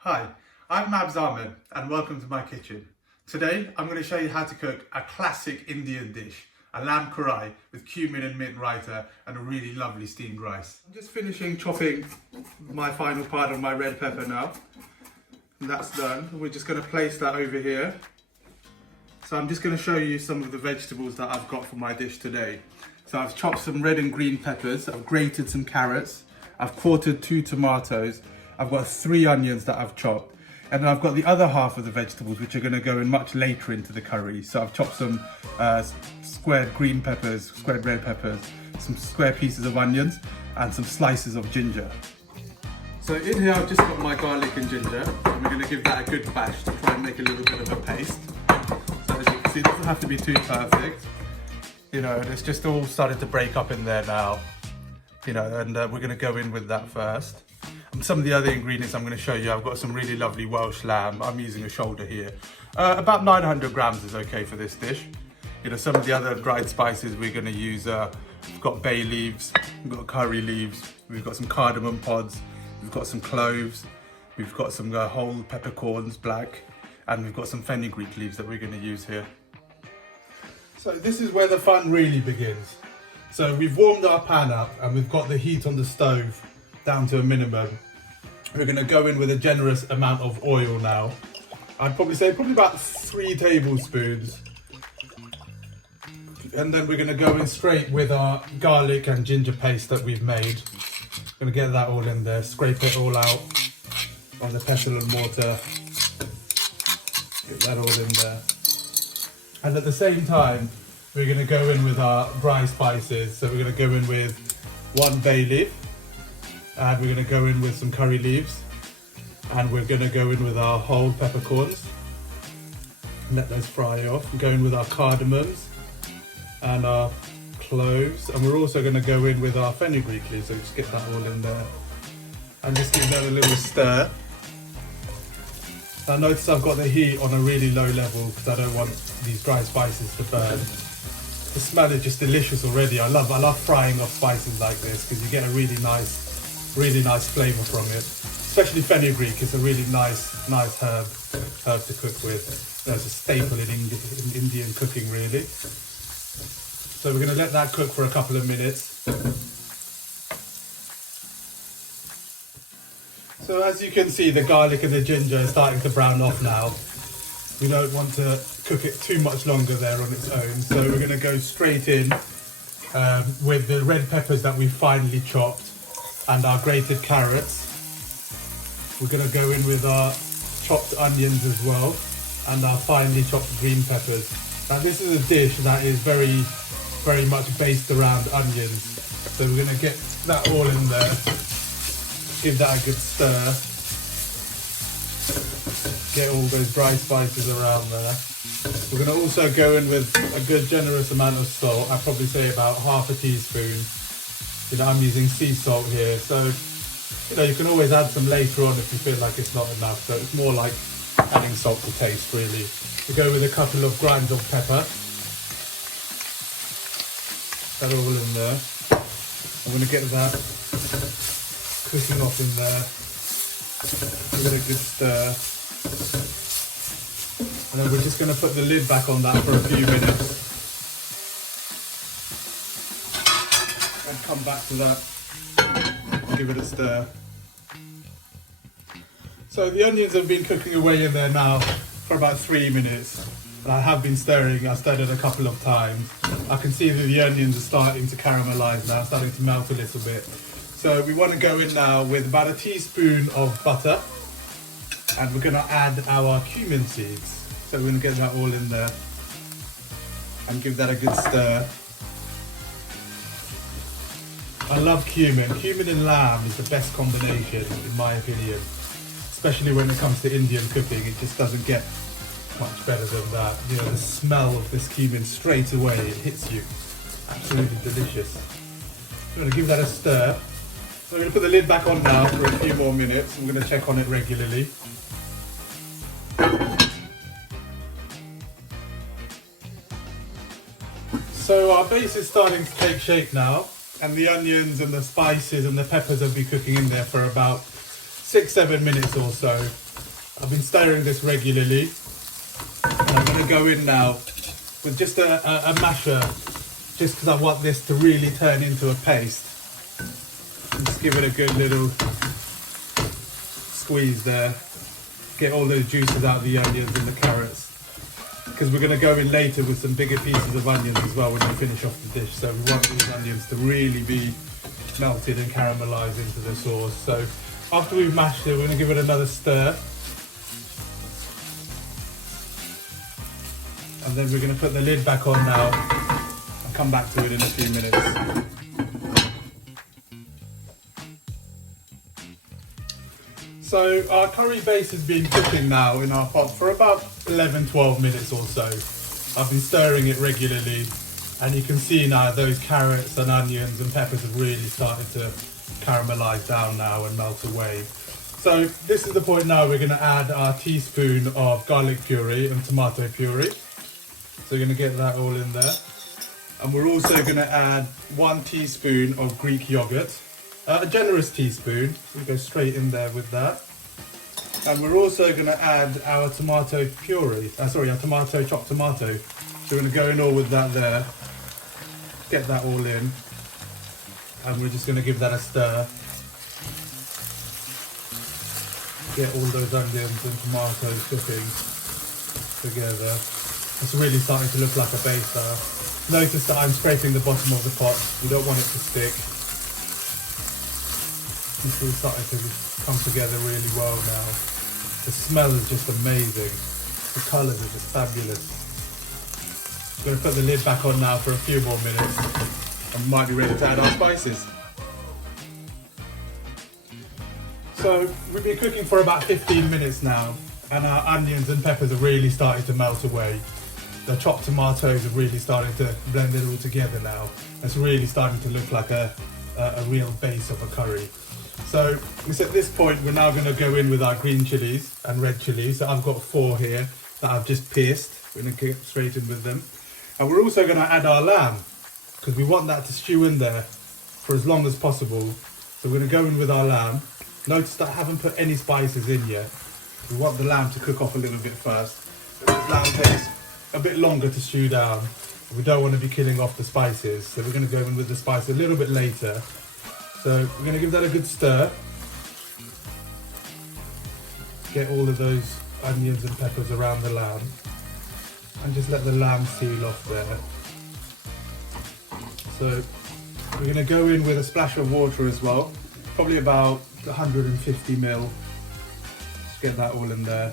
Hi, I'm Mabs and welcome to my kitchen. Today I'm going to show you how to cook a classic Indian dish, a lamb karahi with cumin and mint raita and a really lovely steamed rice. I'm just finishing chopping my final part of my red pepper now. And that's done. We're just going to place that over here. So I'm just going to show you some of the vegetables that I've got for my dish today. So I've chopped some red and green peppers, I've grated some carrots, I've quartered 2 tomatoes, I've got 3 onions that I've chopped, and then I've got the other half of the vegetables which are going to go in much later into the curry. So I've chopped some squared green peppers, squared red peppers, some square pieces of onions, and some slices of ginger. So in here I've just got my garlic and ginger, and we're going to give that a good bash to try and make a little bit of a paste. So as you can see, it doesn't have to be too perfect. You know, it's just all started to break up in there now. You know, and we're going to go in with that first. And some of the other ingredients I'm going to show you, I've got some really lovely Welsh lamb. I'm using a shoulder here. About 900 grams is okay for this dish. You know, some of the other dried spices we're going to use, we've got bay leaves, we've got curry leaves, we've got some cardamom pods, we've got some cloves, we've got some whole peppercorns, black, and we've got some fenugreek leaves that we're going to use here. So this is where the fun really begins. So we've warmed our pan up and we've got the heat on the stove down to a minimum. We're going to go in with a generous amount of oil now. I'd probably say about 3 tablespoons. And then we're going to go in straight with our garlic and ginger paste that we've made. Going to get that all in there, scrape it all out on the pestle and mortar. Get that all in there. And at the same time, we're going to go in with our dry spices. So we're going to go in with 1 bay leaf, and we're going to go in with some curry leaves, and we're going to go in with our whole peppercorns. Let those fry off. We're going with our cardamoms and our cloves, and we're also going to go in with our fenugreek leaves. So just get that all in there, and just give that a little stir. I notice I've got the heat on a really low level because I don't want these dry spices to burn. The smell is just delicious already. I love frying off spices like this because you get a really nice flavour from it. Especially fenugreek is a really nice herb to cook with. It's a staple in Indian cooking really. So we're going to let that cook for a couple of minutes. So as you can see, the garlic and the ginger is starting to brown off now. We don't want to cook it too much longer there on its own. So we're going to go straight in with the red peppers that we finely chopped and our grated carrots. We're going to go in with our chopped onions as well and our finely chopped green peppers. Now this is a dish that is very much based around onions. So we're going to get that all in there. Give that a good stir. Get all those dry spices around there. We're going to also go in with a good generous amount of salt. I'd probably say about half a teaspoon. You know, I'm using sea salt here, so you know you can always add some later on if you feel like it's not enough. So it's more like adding salt to taste really. We go with a couple of grinds of pepper. That all in there. I'm going to get that cooking off in there. Give it a good stir. And then we're just going to put the lid back on that for a few minutes. And come back to that. Give it a stir. So the onions have been cooking away in there now for about 3 minutes. And I have been stirring. I stirred it a couple of times. I can see that the onions are starting to caramelise now, starting to melt a little bit. So we want to go in now with about a teaspoon of butter, and we're going to add our cumin seeds. So we're going to get that all in there and give that a good stir. I love cumin. Cumin and lamb is the best combination in my opinion, especially when it comes to Indian cooking. It just doesn't get much better than that. You know, the smell of this cumin straight away, it hits you. Absolutely delicious. I'm going to give that a stir. So I'm going to put the lid back on now for a few more minutes. I'm going to check on it regularly. So our base is starting to take shape now, and the onions and the spices and the peppers have been cooking in there for about 6-7 minutes or so. I've been stirring this regularly. And I'm going to go in now with just a masher, just because I want this to really turn into a paste. Just give it a good little squeeze there. Get all those juices out of the onions and the carrots. Because we're going to go in later with some bigger pieces of onions as well when we finish off the dish. So we want these onions to really be melted and caramelized into the sauce. So after we've mashed it, we're going to give it another stir. And then we're going to put the lid back on now and come back to it in a few minutes. So our curry base has been cooking now in our pot for about 11-12 minutes or so. I've been stirring it regularly, and you can see now those carrots and onions and peppers have really started to caramelize down now and melt away. So this is the point now we're going to add our teaspoon of garlic puree and tomato puree. So we're going to get that all in there. And we're also going to add 1 teaspoon of Greek yogurt. A generous teaspoon, so we go straight in there with that. And we're also going to add our tomato puree, our chopped tomato. So we're going to go in all with that there, get that all in, and we're just going to give that a stir. Get all those onions and tomatoes cooking together. It's really starting to look like a base there. Notice that I'm scraping the bottom of the pot, we don't want it to stick. It's all starting to come together really well now. The smell is just amazing. The colours are just fabulous. I'm going to put the lid back on now for a few more minutes and we might be ready to add our spices. So we've been cooking for about 15 minutes now, and our onions and peppers are really starting to melt away. The chopped tomatoes are really starting to blend it all together now. It's really starting to look like a real base of a curry. So at this point we're now going to go in with our green chilies and red chilies. So I've got 4 here that I've just pierced. We're going to get straight in with them. And we're also going to add our lamb, because we want that to stew in there for as long as possible. So we're going to go in with our lamb. Notice that I haven't put any spices in yet. We want the lamb to cook off a little bit first. Because lamb takes a bit longer to stew down. We don't want to be killing off the spices. So we're going to go in with the spice a little bit later. So we're going to give that a good stir. Get all of those onions and peppers around the lamb. And just let the lamb seal off there. So we're going to go in with a splash of water as well. Probably about 150 ml. Just get that all in there.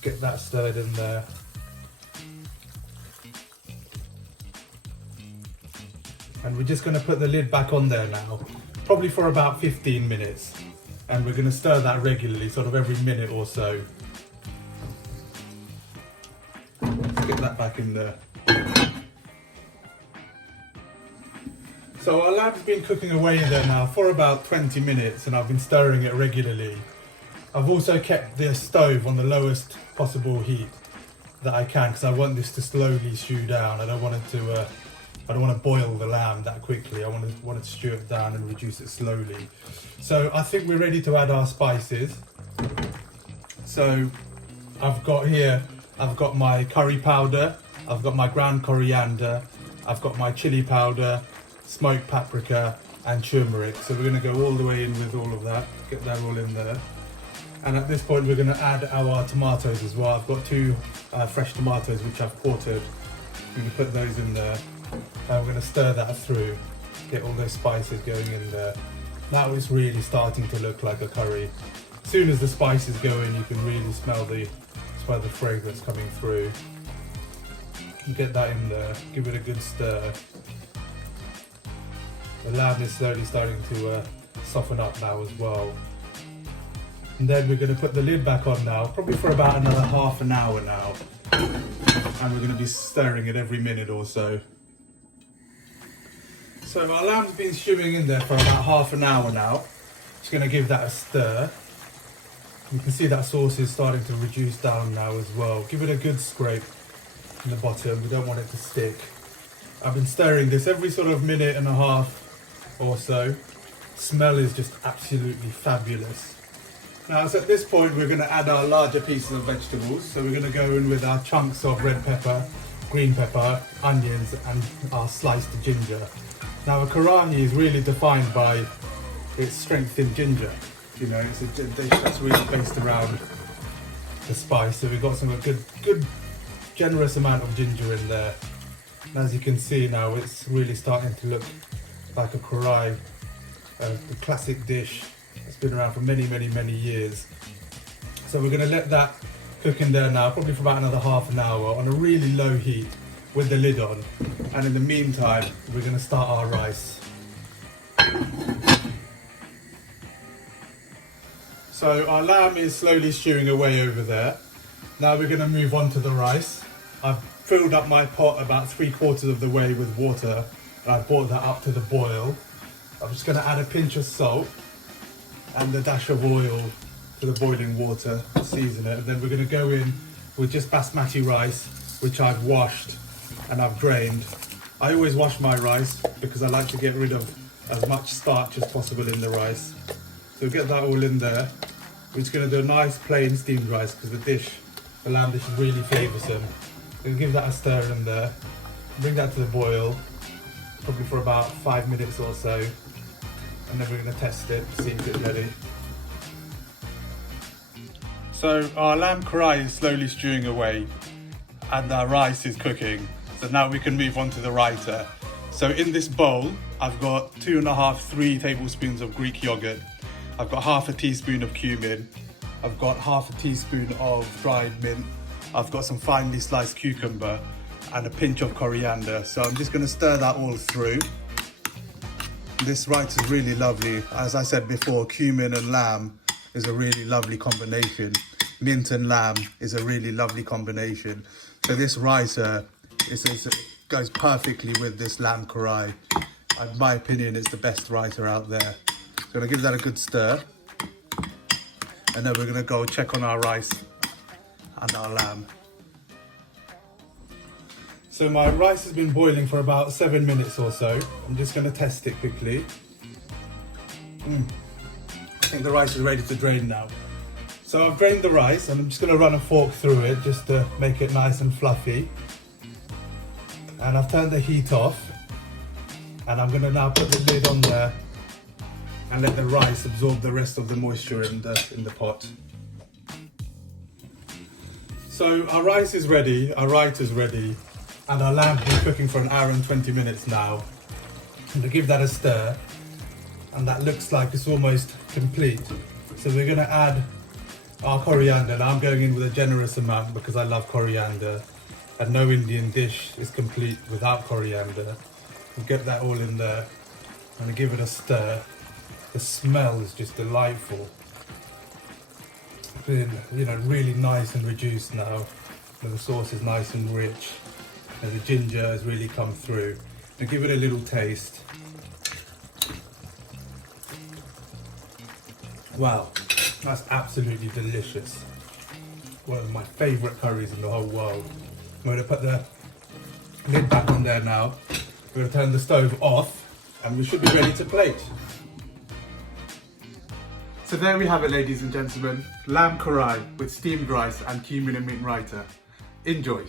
Get that stirred in there. And we're just going to put the lid back on there now, probably for about 15 minutes. And we're going to stir that regularly, sort of every minute or so. Let's get that back in there. So our lamb's been cooking away there now for about 20 minutes, and I've been stirring it regularly. I've also kept the stove on the lowest possible heat that I can, because I want this to slowly stew down. I don't want to boil the lamb that quickly. I want to stew it down and reduce it slowly. So I think we're ready to add our spices. So I've got my curry powder, I've got my ground coriander, I've got my chili powder, smoked paprika and turmeric. So we're going to go all the way in with all of that, get that all in there. And at this point we're going to add our tomatoes as well. I've got 2 fresh tomatoes which I've quartered. We're going to put those in there. And we're going to stir that through, get all those spices going in there. Now it's really starting to look like a curry. As soon as the spices go in, you can really smell the fragrance coming through. You get that in there, give it a good stir. The lamb is slowly starting to soften up now as well. And then we're going to put the lid back on now, probably for about another half an hour now. And we're going to be stirring it every minute or so. So our lamb's been stewing in there for about half an hour now. Just going to give that a stir. You can see that sauce is starting to reduce down now as well. Give it a good scrape in the bottom. We don't want it to stick. I've been stirring this every sort of minute and a half or so. Smell is just absolutely fabulous. Now, so at this point, we're going to add our larger pieces of vegetables. So we're going to go in with our chunks of red pepper, green pepper, onions, and our sliced ginger. Now, a karahi is really defined by its strength in ginger. You know, it's a dish that's really based around the spice. So we've got some good, generous amount of ginger in there. And as you can see now, it's really starting to look like a karahi, the classic dish. It's been around for many years. So we're going to let that cook in there now, probably for about another half an hour on a really low heat with the lid on. And in the meantime, we're going to start our rice. So our lamb is slowly stewing away over there. Now we're going to move on to the rice. I've filled up my pot about 3/4 of the way with water, and I've brought that up to the boil. I'm just going to add a pinch of salt and a dash of oil to the boiling water to season it. And then we're going to go in with just basmati rice, which I've washed and I've drained. I always wash my rice because I like to get rid of as much starch as possible in the rice. So get that all in there. We're just going to do a nice plain steamed rice because the lamb dish is really flavoursome. We'll give that a stir in there. Bring that to the boil, probably for about 5 minutes or so. And then we're going to test it, see if it's ready. So our lamb karahi is slowly stewing away and our rice is cooking. So now we can move on to the raita. So in this bowl, I've got 2.5–3 tablespoons of Greek yogurt. I've got half a teaspoon of cumin. I've got half a teaspoon of dried mint. I've got some finely sliced cucumber and a pinch of coriander. So I'm just going to stir that all through. This raita is really lovely. As I said before, cumin and lamb is a really lovely combination. Mint and lamb is a really lovely combination. So this raita goes perfectly with this lamb karahi. In my opinion, it's the best raita out there. So I'm going to give that a good stir. And then we're going to go check on our rice and our lamb. So my rice has been boiling for about 7 minutes or so. I'm just going to test it quickly. I think the rice is ready to drain now. So I've drained the rice and I'm just going to run a fork through it just to make it nice and fluffy. And I've turned the heat off. And I'm going to now put the lid on there and let the rice absorb the rest of the moisture in the pot. So our rice is ready, our raita is ready, and our lamb has been cooking for 1 hour and 20 minutes now. And to give that a stir, and that looks like it's almost complete. So we're going to add our coriander. Now I'm going in with a generous amount because I love coriander, and no Indian dish is complete without coriander. We'll get that all in there and give it a stir. The smell is just delightful. You know, really nice and reduced now. And the sauce is nice and rich. And the ginger has really come through. And give it a little taste. Wow, that's absolutely delicious. One of my favourite curries in the whole world. I'm going to put the lid back on there now. We're going to turn the stove off and we should be ready to plate. So there we have it, ladies and gentlemen. Lamb karahi with steamed rice and cumin and mint raita. Enjoy.